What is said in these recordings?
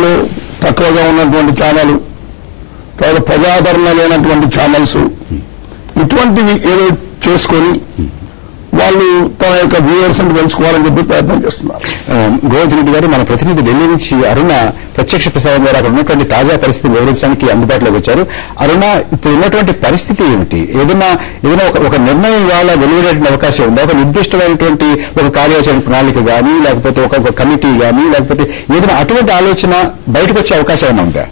రేటింగ్లు తక్కువగా ఉన్నటువంటి ఛానల్, తర్వాత ప్రజాదరణ లేనటువంటి ఛానల్స్, ఇటువంటివి ఏదో చేసుకొని వాళ్ళు తమ యొక్క వ్యూవర్స్ పెంచుకోవాలని చెప్పి ప్రయత్నం చేస్తున్నారు. గోవర్ధన్ రెడ్డి గారు, మన ప్రతినిధి ఢిల్లీ నుంచి అరుణ ప్రత్యక్ష ప్రసారం ద్వారా అక్కడ ఉన్నటువంటి తాజా పరిస్థితి వివరించడానికి అందుబాటులోకి వచ్చారు. అరుణ, ఇప్పుడు ఉన్నటువంటి పరిస్థితి ఏమిటి? ఏదైనా ఒక నిర్ణయం ఇవాళ వెలువడేటువంటి అవకాశం ఉందా? ఒక నిర్దిష్టమైనటువంటి ఒక కార్యాచరణ ప్రణాళిక కానీ, లేకపోతే ఒక కమిటీ కానీ, లేకపోతే ఏదైనా అటువంటి ఆలోచన బయటకు వచ్చే అవకాశం ఏమైనా ఉందా?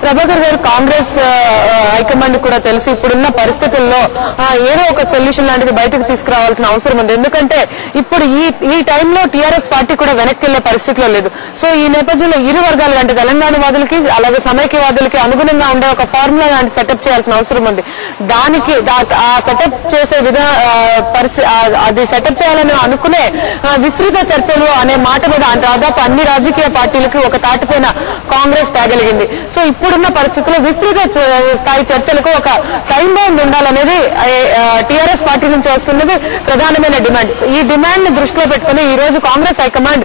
ప్రభాకర్ గారు, కాంగ్రెస్ హైకమాండ్ కూడా తెలుసు ఇప్పుడున్న పరిస్థితుల్లో ఏదో ఒక సొల్యూషన్ లాంటిది బయటకు తీసుకురావాల్సిన అవసరం ఉంది. ఎందుకంటే ఇప్పుడు ఈ టైంలో టీఆర్ఎస్ పార్టీ కూడా వెనక్కి వెళ్లే పరిస్థితిలో లేదు. సో ఈ నేపథ్యంలో ఇరు వర్గాలు అంటే తెలంగాణ వాదులకి అలాగే సమైక్యవాదులకి అనుగుణంగా ఉండే ఒక ఫార్ములా లాంటి సెటప్ చేయాల్సిన అవసరం ఉంది. దానికి ఆ సెటప్ చేసే అది సెటప్ చేయాలని అనుకునే విస్తృత చర్చలు అనే మాట మీద దాదాపు అన్ని రాజకీయ పార్టీలకి ఒక తాటిపైన కాంగ్రెస్ తేగలిగింది. సో ఇప్పుడున్న పరిస్థితుల్లో విస్తృత స్థాయి చర్చలకు ఒక టైం బౌండ్ ఉండాలనేది టీఆర్ఎస్ పార్టీ నుంచి వస్తున్నది ప్రధానమైన డిమాండ్. ఈ డిమాండ్ ని దృష్టిలో పెట్టుకుని ఈ రోజు కాంగ్రెస్ హైకమాండ్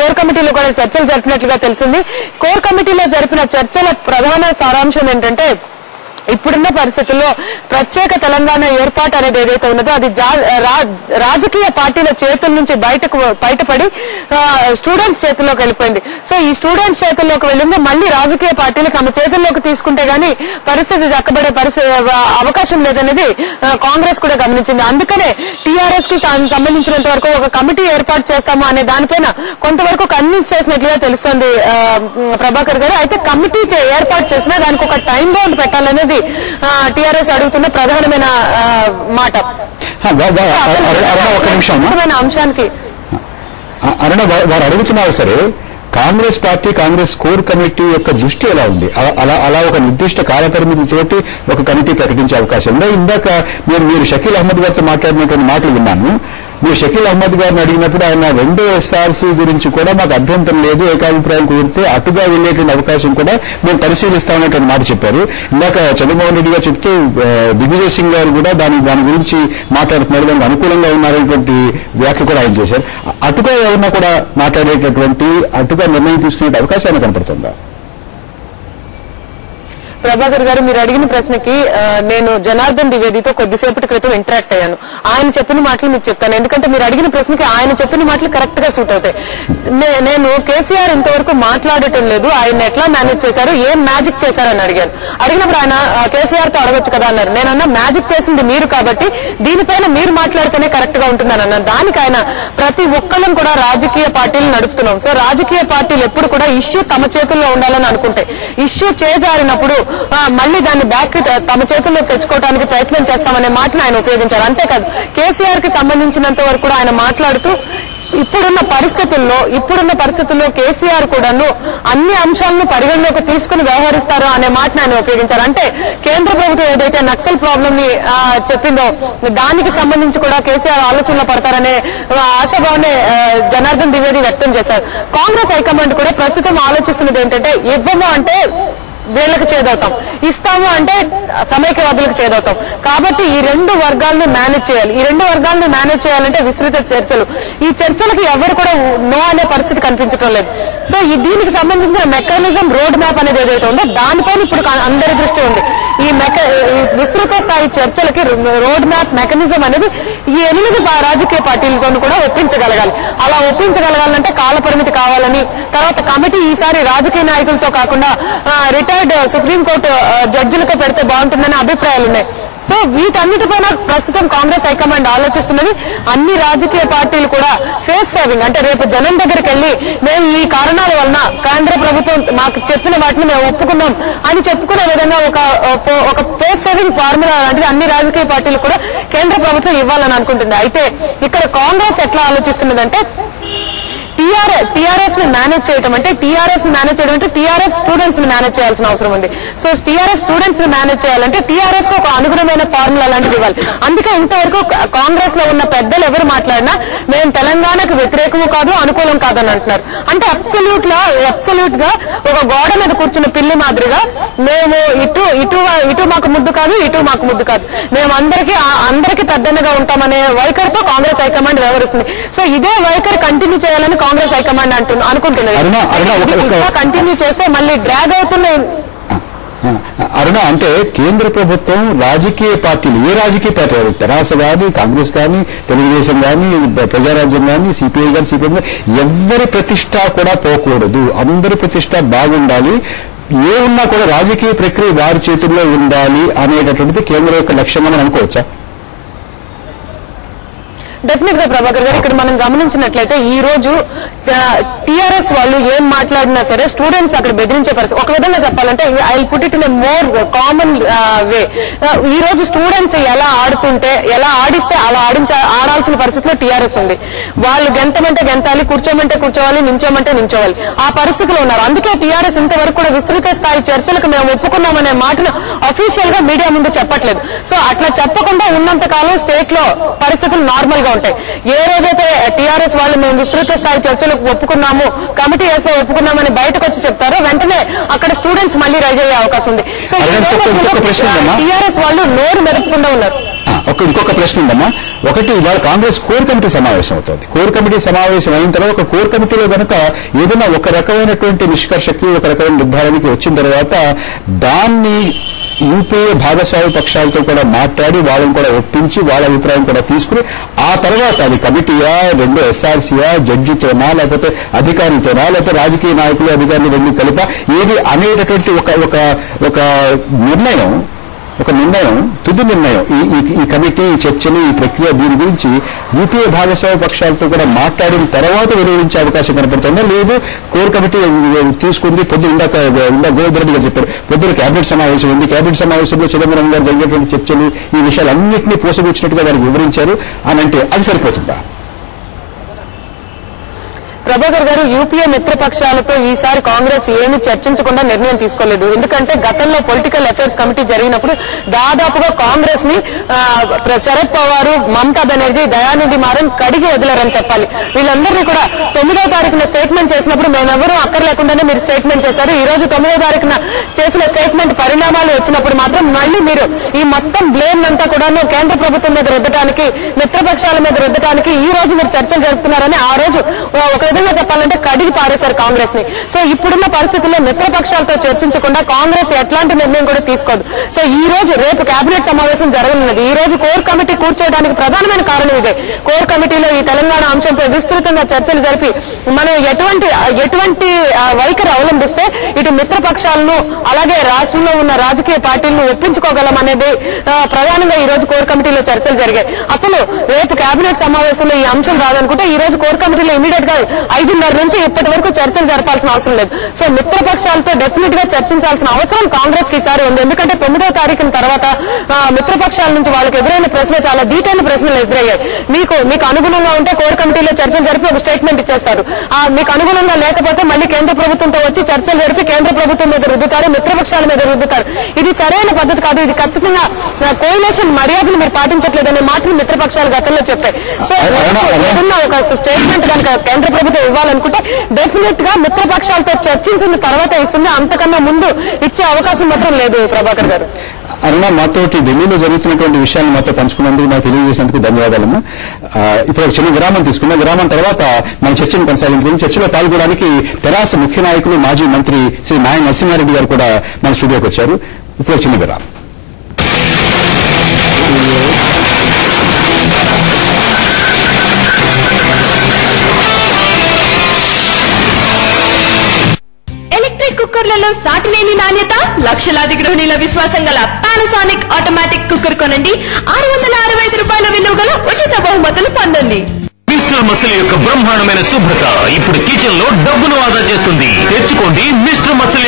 కోర్ కమిటీలో కూడా చర్చలు జరిపినట్లుగా తెలిసింది. కోర్ కమిటీలో జరిపిన చర్చల ప్రధాన సారాంశం ఏంటంటే, ఇప్పుడున్న పరిస్థితుల్లో ప్రత్యేక తెలంగాణ ఏర్పాటు అనేది ఏదైతే ఉన్నదో అది రాజకీయ పార్టీల చేతుల నుంచి బయటపడి స్టూడెంట్స్ చేతుల్లోకి వెళ్ళిపోయింది. సో ఈ స్టూడెంట్స్ చేతుల్లోకి వెళ్ళింది మళ్ళీ రాజకీయ పార్టీలు తమ చేతుల్లోకి తీసుకుంటే గానీ పరిస్థితి చక్కబడే అవకాశం లేదనేది కాంగ్రెస్ కూడా గమనించింది. అందుకనే టీఆర్ఎస్ కి సంబంధించినంత వరకు ఒక కమిటీ ఏర్పాటు చేస్తాము అనే దానిపైన కొంతవరకు కన్విన్స్ చేసినట్లుగా తెలుస్తోంది ప్రభాకర్ గారు. అయితే కమిటీ ఏర్పాటు చేసినా దానికి ఒక టైం బౌండ్ పెట్టాలనేది టీఆర్ఎస్ అడుగుతున్న ప్రధానమైన మాట. అంశానికి అరుణ, వారు అడుగుతున్నారు సరే, Congress party Congress core committee యొక్క దృష్టి ఎలా ఉంది? అలా ఒక నిర్దిష్ట కాలపరిమితితోటి ఒక కమిటీ ప్రకటించే అవకాశం ఉందా? ఇందాక మీరు షకీల్ అహ్మద్ గారితో మాట్లాడినటువంటి మాటలు విన్నాను. మీరు షకీల్ అహ్మద్ గారిని అడిగినప్పుడు ఆయన రెండో ఎస్ఆర్సీ గురించి కూడా మాకు అభ్యంతరం లేదు, ఏకాభిప్రాయం కుదిరితే అటుగా వెళ్లేటువంటి అవకాశం కూడా మేము పరిశీలిస్తామనేటువంటి మాట చెప్పారు. ఇందాక చంద్రబాబు రెడ్డి గారు చెప్తూ దిగ్విజయ్ సింగ్ గారు కూడా దాని గురించి మాట్లాడుతున్నారు, దానికి అనుకూలంగా ఉన్నారనేటువంటి వ్యాఖ్య కూడా ఆయన చేశారు. అటుగా ఎవరన్నా కూడా మాట్లాడేటటువంటి అటుగా నిర్ణయం తీసుకునే అవకాశం ఏమైనా కనపడుతుందా? ప్రభాకర్ గారు, మీరు అడిగిన ప్రశ్నకి నేను జనార్దన్ ద్వివేదితో కొద్దిసేపటి క్రితం ఇంటరాక్ట్ అయ్యాను. ఆయన చెప్పిన మాటలు మీకు చెప్తాను, ఎందుకంటే మీరు అడిగిన ప్రశ్నకి ఆయన చెప్పిన మాటలు కరెక్ట్ గా సూట్ అవుతాయి. నేను కేసీఆర్ ఇంతవరకు మాట్లాడటం లేదు, ఆయన ఎట్లా మేనేజ్ చేశారు, ఏం మ్యాజిక్ చేశారని అడిగాను. అడిగినప్పుడు ఆయన కేసీఆర్ తో అడగొచ్చు కదా అన్నారు. నేనన్నా మ్యాజిక్ చేసింది మీరు కాబట్టి దీనిపైన మీరు మాట్లాడితేనే కరెక్ట్ గా ఉంటుందని అన్నాను. దానికి ఆయన ప్రతి ఒక్కళ్ళం కూడా రాజకీయ పార్టీలు నడుపుతున్నాం. సో రాజకీయ పార్టీలు ఎప్పుడు కూడా ఇష్యూ తమ చేతుల్లో ఉండాలని అనుకుంటాయి. ఇష్యూ చేజారినప్పుడు మళ్ళీ దాన్ని బ్యాక్ తమ చేతుల్లో తెచ్చుకోవడానికి ప్రయత్నం చేస్తామనే మాటను ఆయన ఉపయోగించారు. అంతేకాదు కేసీఆర్ కి సంబంధించినంత వరకు కూడా ఆయన మాట్లాడుతూ ఇప్పుడున్న పరిస్థితుల్లో కేసీఆర్ కూడాను అన్ని అంశాలను పరిగణలోకి తీసుకుని వ్యవహరిస్తారు అనే మాటను ఆయన ఉపయోగించారు. అంటే కేంద్ర ప్రభుత్వం ఏదైతే నక్సల్ ప్రాబ్లం ని చెప్పిందో దానికి సంబంధించి కూడా కేసీఆర్ ఆలోచనలో పడతారనే ఆశాభావాన్ని జనార్దన్ ద్వివేది వ్యక్తం చేశారు. కాంగ్రెస్ హైకమాండ్ కూడా ప్రస్తుతం ఆలోచిస్తున్నది ఏంటంటే, ఇవ్వము అంటే వీళ్ళకి చేదవుతాం, ఇస్తాము అంటే సమైక్యవాదులకు చేదవుతాం. కాబట్టి ఈ రెండు వర్గాలను మేనేజ్ చేయాలి. ఈ రెండు వర్గాలను మేనేజ్ చేయాలంటే విస్తృత చర్చలు. ఈ చర్చలకు ఎవరు కూడా నో అనే పరిస్థితి కనిపించడం లేదు. సో దీనికి సంబంధించిన మెకానిజం రోడ్ మ్యాప్ అనేది ఏదైతే ఉందో దానిపైన ఇప్పుడు అందరి దృష్టి ఉంది. ఈ విస్తృత స్థాయి చర్చలకి రోడ్ మ్యాప్ మెకానిజం అనేది ఈ 8 రాజకీయ పార్టీలతో కూడా ఒప్పించగలగాలి. అలా ఒప్పించగలగాలంటే కాల పరిమితి కావాలని, తర్వాత కమిటీ ఈసారి రాజకీయ నాయకులతో కాకుండా రిటైర్డ్ సుప్రీంకోర్టు జడ్జిలతో పెడితే బాగుంటుందనే అభిప్రాయాలు ఉన్నాయి. సో వీటన్నిటిపైన ప్రస్తుతం కాంగ్రెస్ హైకమాండ్ ఆలోచిస్తున్నది. అన్ని రాజకీయ పార్టీలు కూడా ఫేస్ సేవింగ్ అంటే రేపు జనం దగ్గరికి వెళ్లి మేము ఈ కారణాల వలన కేంద్ర ప్రభుత్వం మాకు చెప్పిన వాటిని మేము ఒప్పుకున్నాం అని చెప్పుకునే విధంగా ఒక ఫేస్ సేవింగ్ ఫార్ములా లాంటిది అన్ని రాజకీయ పార్టీలు కూడా కేంద్ర ప్రభుత్వం ఇవ్వాలని అనుకుంటుంది. అయితే ఇక్కడ కాంగ్రెస్ ఎట్లా ఆలోచిస్తున్నదంటే, టీఆర్ఎస్ ని మేనేజ్ చేయడం అంటే టీఆర్ఎస్ స్టూడెంట్స్ ని మేనేజ్ చేయాల్సిన అవసరం ఉంది. సో టీఆర్ఎస్ స్టూడెంట్స్ ని మేనేజ్ చేయాలంటే టీఆర్ఎస్ కు ఒక అనుగుణమైన ఫార్ములా లాంటిది ఇవ్వాలి. అందుకే ఇంతవరకు కాంగ్రెస్ లో ఉన్న పెద్దలు ఎవరు మాట్లాడినా మేము తెలంగాణకు వ్యతిరేకం అనుకూలము కాదు అనుకూలం కాదని అంటున్నారు. అంటే అబ్సల్యూట్ గా ఒక గోడ మీద కూర్చున్న పిల్లి మాదిరిగా మేము ఇటు మాకు ముద్దు కాదు, ఇటు మాకు ముద్దు కాదు, మేము అందరికీ పెద్దగా ఉంటామనే వైఖరితో కాంగ్రెస్ హైకమాండ్ వ్యవహరిస్తుంది. సో ఇదే వైఖరి కంటిన్యూ చేయాలని కాంగ్రెస్ హైకమాండ్ అనుకుంటున్నారు. కంటిన్యూ చేస్తే మళ్ళీ డ్రాగ్ అవుతున్నాయి. అరుణ, అంటే కేంద్ర ప్రభుత్వం రాజకీయ పార్టీలు, ఏ రాజకీయ పార్టీ, తెరాస కానీ, కాంగ్రెస్ కానీ, తెలుగుదేశం కానీ, ప్రజారాజ్యం కానీ, సిపిఐ కానీ, సిపిఎం కానీ, ఎవరి ప్రతిష్ట కూడా పోకూడదు, అందరి ప్రతిష్ట బాగుండాలి, ఏ ఉన్నా కూడా రాజకీయ ప్రక్రియ వారి చేతుల్లో ఉండాలి అనేటటువంటిది కేంద్రం యొక్క లక్ష్యంగా మనం అనుకోవచ్చా? డెఫినెట్ గా ప్రభాకర్ గారు, ఇక్కడ మనం గమనించినట్లయితే ఈ రోజు టీఆర్ఎస్ వాళ్ళు ఏం మాట్లాడినా సరే స్టూడెంట్స్ అక్కడ బెదిరించే పరిస్థితి. ఒక విధంగా చెప్పాలంటే I put it in a more common వే. ఈ రోజు స్టూడెంట్స్ ఎలా ఆడుతుంటే, ఎలా ఆడిస్తే అలా ఆడాల్సిన పరిస్థితిలో టీఆర్ఎస్ ఉంది. వాళ్ళు గెంతమంటే గెంతాలి, కూర్చోమంటే కూర్చోవాలి, నించోమంటే నించోవాలి, ఆ పరిస్థితిలో ఉన్నారు. అందుకే టీఆర్ఎస్ ఇంతవరకు కూడా విస్తృత స్థాయి చర్చలకు మేము ఒప్పుకున్నామనే మాటను అఫీషియల్ గా మీడియా ముందు చెప్పట్లేదు. సో అట్లా చెప్పకుండా ఉన్నంత కాలం స్టేట్ లో పరిస్థితులు నార్మల్ గా ఉంటాయి. ఏ రోజైతే టీఆర్ఎస్ వాళ్ళు మేము విస్తృత స్థాయి చర్చలకు ఒప్పుకున్నాము, కమిటీ వేసే ఒప్పుకున్నామని బయటకు వచ్చి చెప్తారో వెంటనే అక్కడ స్టూడెంట్స్ మళ్ళీ రైజ్ అయ్యే అవకాశం ఉంది. సో టీఆర్ఎస్ వాళ్ళు నోరు మెరుపుకుండా ఉన్నారు. ఇంకొక ప్రశ్న ఉందమ్మా. ఒకటి, ఇవాళ కాంగ్రెస్ కోర్ కమిటీ సమావేశం అవుతుంది. కోర్ కమిటీ సమావేశం అయిన తర్వాత ఒక కోర్ కమిటీలో కనుక ఏదైనా ఒక రకమైనటువంటి నిష్కర్షకి, ఒక రకమైన నిర్ధారణకి వచ్చిన తర్వాత దాన్ని యూపీఏ భాగస్వామ్య పక్షాలతో కూడా మాట్లాడి వాళ్ళని కూడా ఒప్పించి వాళ్ళ అభిప్రాయం కూడా తీసుకుని ఆ తర్వాత అది కమిటీయా, రెండో ఎస్ఆర్సీయా, జడ్జితోనా, లేకపోతే అధికారులతోనా, లేకపోతే రాజకీయ నాయకులు అధికారులు రెండు కలిప ఏది అనేటటువంటి ఒక నిర్ణయం, తుది నిర్ణయం, ఈ కమిటీ, ఈ చర్చలు, ఈ ప్రక్రియ, దీని గురించి యూపీఏ భాగస్వామ్య పక్షాలతో కూడా మాట్లాడిన తర్వాత వెలువరించే అవకాశం కనపడుతుందా? లేదు కోర్ కమిటీ తీసుకుంది. ఇందాక గోవర్ధన్ రెడ్డి గారు చెప్పారు, పొద్దున కేబినెట్ సమావేశం ఉంది, కేబినెట్ సమావేశంలో చిదంబరం గారు జరిగేటువంటి చర్చలు, ఈ విషయాలన్నింటినీ పోసగుచ్చినట్టుగా వారికి వివరించారు అని అంటే అది సరిపోతుందా? ప్రభాకర్ గారు, యూపీఏ మిత్రపక్షాలతో ఈసారి కాంగ్రెస్ ఏమీ చర్చించకుండా నిర్ణయం తీసుకోలేదు. ఎందుకంటే గతంలో పొలిటికల్ అఫైర్స్ కమిటీ జరిగినప్పుడు దాదాపుగా కాంగ్రెస్ ని శరద్ పవార్, మమతా బెనర్జీ, దయానిధి మారన్ కడిగి వదిలారని చెప్పాలి. వీళ్ళందరినీ కూడా 9వ తారీఖున స్టేట్మెంట్ చేసినప్పుడు మేమెవరూ అక్కర్లేకుండానే మీరు స్టేట్మెంట్ చేశారు. ఈ రోజు 9వ తారీఖున చేసిన స్టేట్మెంట్ పరిణామాలు వచ్చినప్పుడు మాత్రం మళ్ళీ మీరు ఈ మొత్తం బ్లేమ్ అంతా కూడా కేంద్ర ప్రభుత్వం మీద రుద్దటానికి, మిత్రపక్షాల మీద రుద్దటానికి ఈ రోజు మీరు చర్చలు జరుపుతున్నారని ఆ రోజు ఒక విధంగా చెప్పాలంటే కడిగి పారేశారు కాంగ్రెస్ ని. సో ఇప్పుడున్న పరిస్థితుల్లో మిత్రపక్షాలతో చర్చించకుండా కాంగ్రెస్ ఎట్లాంటి నిర్ణయం కూడా తీసుకోదు. సో ఈ రోజు రేపు కేబినెట్ సమావేశం జరగనున్నది. ఈ రోజు కోర్ కమిటీ కూర్చోవడానికి ప్రధానమైన కారణం ఇదే. కోర్ కమిటీలో ఈ తెలంగాణ అంశంపై విస్తృతంగా చర్చలు జరిపి మనం ఎటువంటి వైఖరి అవలంబిస్తే ఇటు మిత్రపక్షాలను అలాగే రాష్ట్రంలో ఉన్న రాజకీయ పార్టీలను ఒప్పించుకోగలం అనేది ప్రధానంగా ఈ రోజు కోర్ కమిటీలో చర్చలు జరిగాయి. అసలు రేపు కేబినెట్ సమావేశంలో ఈ అంశం రాదనుకుంటే ఈ రోజు కోర్ కమిటీలో ఇమీడియట్ గా 5:30 నుంచి ఇప్పటి వరకు చర్చలు జరపాల్సిన అవసరం లేదు. సో మిత్రపక్షాలతో డెఫినెట్ గా చర్చించాల్సిన అవసరం కాంగ్రెస్ కి ఈసారి ఉంది. ఎందుకంటే 9వ తారీఖున తర్వాత మిత్రపక్షాల నుంచి వాళ్ళకి ఎదురైన ప్రశ్నలు చాలా డీటెయిల్ ప్రశ్నలు ఎదురయ్యాయి. మీకు అనుగుణంగా ఉంటే కోర్ కమిటీలో చర్చలు జరిపి ఒక స్టేట్మెంట్ ఇచ్చేస్తారు. మీకు అనుగుణంగా లేకపోతే మళ్ళీ కేంద్ర ప్రభుత్వంతో వచ్చి చర్చలు జరిపి కేంద్ర ప్రభుత్వం మీద రుద్దుతారు, మిత్రపక్షాల మీద రుద్దుతారు. ఇది సరైన పద్ధతి కాదు. ఇది ఖచ్చితంగా కోయిలేషన్ మర్యాదను మీరు పాటించట్లేదనే మాటలు మిత్రపక్షాలు గతంలో చెప్పాయి. సో ఏదన్నా ఒక స్టేట్మెంట్ కనుక కేంద్ర ప్రభుత్వం ఇవ్వాలనుకుంటే డెఫినెట్ గా మిత్రపక్షాలతో చర్చించిన తర్వాత ఇస్తుంది. అంతకన్నా ముందు ఇచ్చే అవకాశం మాత్రం లేదు. ప్రభాకర్ గారు, అరుణ, మాతోటి ఢిల్లీలో జరుగుతున్నటువంటి విషయాన్ని మాతో పంచుకున్నందుకు, మాకు తెలియజేసినందుకు ధన్యవాదాలమ్మా. ఇప్పుడు ఒక చిన్న విరామం తీసుకున్న విరామం తర్వాత మన చర్చను కొనసాగించుకుని చర్చలో పాల్గొనడానికి తెరాస ముఖ్య నాయకులు, మాజీ మంత్రి శ్రీ నాయన నరసింహారెడ్డి గారు కూడా మన స్టూడియోకి వచ్చారు. ఇప్పుడు చిన్న విరామం. ఎలక్ట్రిక్ కుక్కర్లలో సాటిలేని నాణ్యత, లక్షలాది గృహిణీల విశ్వాసం గల పానాసోనిక్ ఆటోమేటిక్ కుక్కర్ కొనండి. 665 రూపాయల విలువ గల ఉచిత బహుమతులు పొందండి. మిస్టర్ మసిల్ యొక్క బ్రహ్మాండమైన శుభ్రత ఇప్పుడు కిచెన్ లో డబ్బును ఆదా చేస్తుంది. తెచ్చుకోండి మిస్టర్ మసిల్.